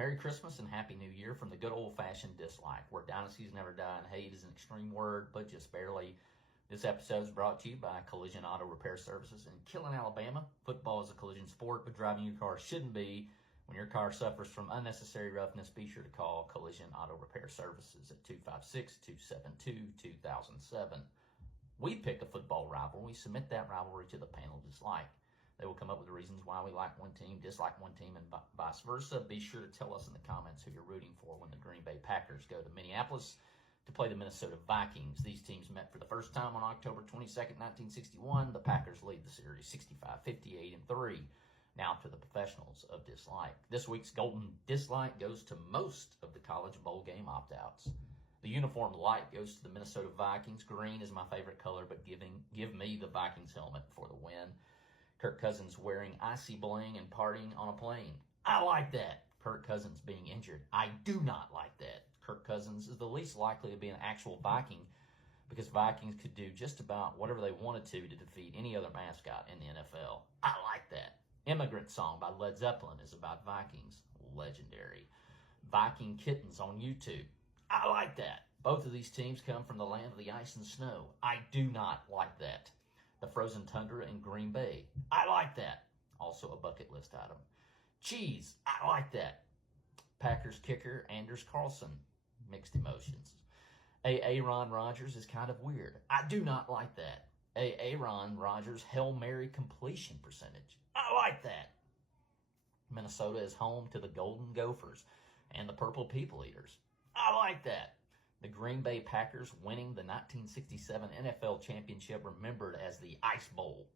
Merry Christmas and Happy New Year from the good old-fashioned dislike, where dynasties never die and hate is an extreme word, but just barely. This episode is brought to you by Collision Auto Repair Services in Killen, Alabama. Football is a collision sport, but driving your car shouldn't be. When your car suffers from unnecessary roughness, be sure to call Collision Auto Repair Services at 256-272-2007. We pick a football rivalry. We submit that rivalry to the panel dislike. They will come up with the reasons why we like one team, dislike one team, and vice versa. Be sure to tell us in the comments who you're rooting for when the Green Bay Packers go to Minneapolis to play the Minnesota Vikings. These teams met for the first time on October 22nd, 1961. The Packers lead the series 65-58-3. Now to the professionals of dislike. This week's golden dislike goes to most of the college bowl game opt-outs. The uniform light goes to the Minnesota Vikings. Green is my favorite color, but give me the Vikings helmet for the win. Kirk Cousins wearing icy bling and partying on a plane. I like that. Kirk Cousins being injured. I do not like that. Kirk Cousins is the least likely to be an actual Viking because Vikings could do just about whatever they wanted to defeat any other mascot in the NFL. I like that. Immigrant Song by Led Zeppelin is about Vikings. Legendary. Viking Kittens on YouTube. I like that. Both of these teams come from the land of the ice and snow. I do not like that. The frozen tundra in Green Bay. I like that. Also a bucket list item. Cheese. I like that. Packers kicker Anders Carlson. Mixed emotions. Aaron Rodgers is kind of weird. I do not like that. Aaron Rodgers Hail Mary completion percentage. I like that. Minnesota is home to the Golden Gophers and the Purple People Eaters. I like that. The Green Bay Packers winning the 1967 NFL Championship, remembered as the Ice Bowl.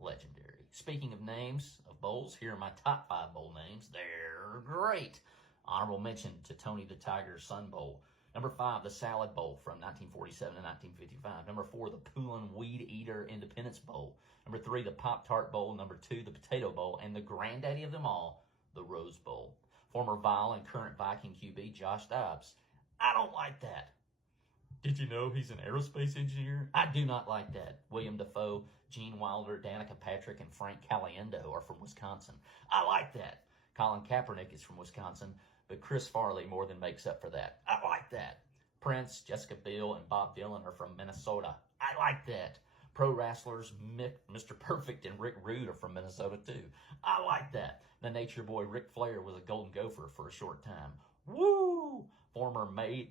Legendary. Speaking of names of bowls, here are my top 5 bowl names. They're great. Honorable mention to Tony the Tiger's Sun Bowl. Number 5, the Salad Bowl from 1947 to 1955. Number 4, the Poulin Weed Eater Independence Bowl. Number 3, the Pop-Tart Bowl. Number 2, the Potato Bowl. And the granddaddy of them all, the Rose Bowl. Former Vile and current Viking QB Josh Dobbs. I don't like that. Did you know he's an aerospace engineer? I do not like that. William Defoe, Gene Wilder, Danica Patrick, and Frank Caliendo are from Wisconsin. I like that. Colin Kaepernick is from Wisconsin, but Chris Farley more than makes up for that. I like that. Prince, Jessica Biel, and Bob Dylan are from Minnesota. I like that. Pro wrestlers Mr. Perfect and Rick Rude are from Minnesota too. I like that. The Nature Boy Ric Flair was a Golden Gopher for a short time. Woo! Former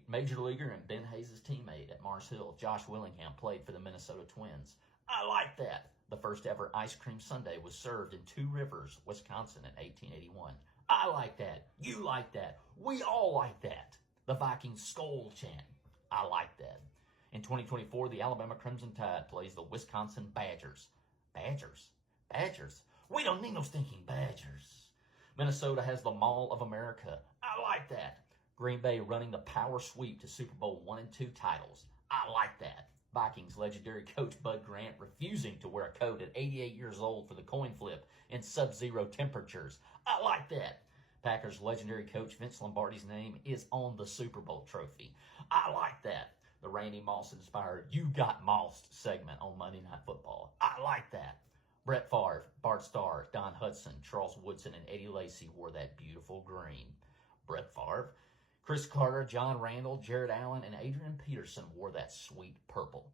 major leaguer and Ben Hayes' teammate at Mars Hill, Josh Willingham, played for the Minnesota Twins. I like that. The first ever ice cream sundae was served in Two Rivers, Wisconsin in 1881. I like that. You like that. We all like that. The Vikings Skull chant. I like that. In 2024, the Alabama Crimson Tide plays the Wisconsin Badgers. Badgers? Badgers? We don't need no stinking Badgers. Minnesota has the Mall of America. I like that. Green Bay running the power sweep to Super Bowl 1 and 2 titles. I like that. Vikings legendary coach Bud Grant refusing to wear a coat at 88 years old for the coin flip in sub-zero temperatures. I like that. Packers legendary coach Vince Lombardi's name is on the Super Bowl trophy. I like that. The Randy Moss-inspired You Got Mossed segment on Monday Night Football. I like that. Brett Favre, Bart Starr, Don Hudson, Charles Woodson, and Eddie Lacy wore that beautiful green. Brett Favre. Chris Carter, John Randall, Jared Allen, and Adrian Peterson wore that sweet purple.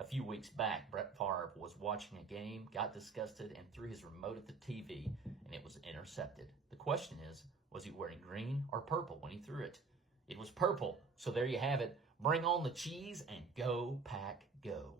A few weeks back, Brett Favre was watching a game, got disgusted, and threw his remote at the TV, and it was intercepted. The question is, was he wearing green or purple when he threw it? It was purple, so there you have it. Bring on the cheese and go, Pack, go.